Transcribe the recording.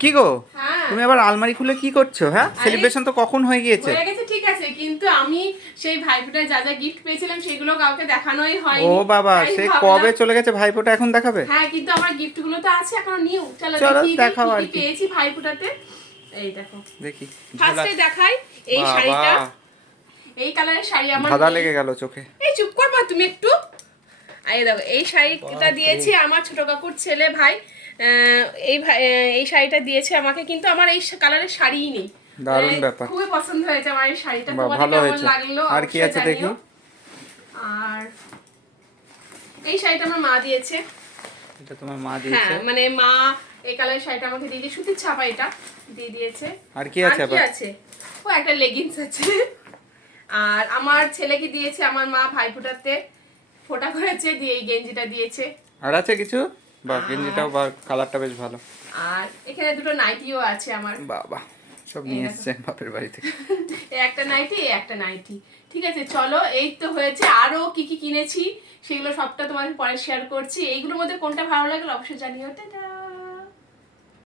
কি গো, হ্যাঁ। তুমি আবার আলমারি খুলে কি করছো? হ্যাঁ, সেলিব্রেশন তো কখন হয়ে গিয়েছে। হয়ে গেছে ঠিক আছে, কিন্তু আমি সেই ভাইফোঁটায় যা যা গিফট পেয়েছিলাম সেগুলো কাউকে দেখানোই ও হয়নি। বাবা, তাই সে ভাবলাম- কবে চলে গেছে, ভাইফোঁটা এখন দেখাবে? হ্যাঁ, কিন্তু আমার গিফট গুলো তো আছে এখনো নিউ। চলো চলো দেখিয়ে দিই দেখাও কি আর কি কি। পেয়েছি ভাইফোঁটাতে। এই দেখো, দেখি। ফার্স্টে দেখাই এই বাবা, শাড়িটা। এই কালারের শাড়ি আমার ধাঁধা নেই। লেগে গেল চোখে। এই চুপ করবা তুমি একটু। এই দেখো, এই শাড়িটা বাপরে। দিয়েছি আমার ছোট কাকুর ছেলে ভাই। এই শাড়িটা দিয়েছে আমাকে, কিন্তু আমার এই কালারের শাড়িই নেই। দারুণ ব্যাপার। খুবই পছন্দ হয়েছে আমার এই শাড়িটা। বাহ, তোমাদের ভালো কেমন হয়েছে। লাগলো আর কি অবশ্যই আছে দেখি। জানিও। আর এই শাড়িটা আমার মা দিয়েছে। এটা তোমার মা দিয়েছে? হ্যাঁ, মানে মা এই কালারের শাড়িটা আমাকে দিয়ে দিয়ে, সুতির ছাপা এটা দিয়ে দিয়েছে। আর কি আছে আবার? ও একটা লেগিংস আছে। আর আমার ছেলেকে দিয়েছে আমার মা ভাইফোঁটাতে, ফোঁটা করেছে দিয়ে এই গেঞ্জিটা দিয়েছে। আর আছে কিছু? বাহ, গেঞ্জিটাও বা কালারটা বেশ ভালো। আর এখানে দুটো নাইটিও আছে আমার। বাবা, সব নিয়ে এই এসছেন বাপের বাড়ি থেকে। এই একটা নাইটি, এই একটা নাইটি। ঠিক আছে, চলো এই তো হয়েছে। আরো কি কি কিনেছি সেগুলো সবটা তোমাকে পরে শেয়ার করছি। এইগুলোর মধ্যে কোনটা ভালো লাগলো অবশ্যই জানিও। টাটা।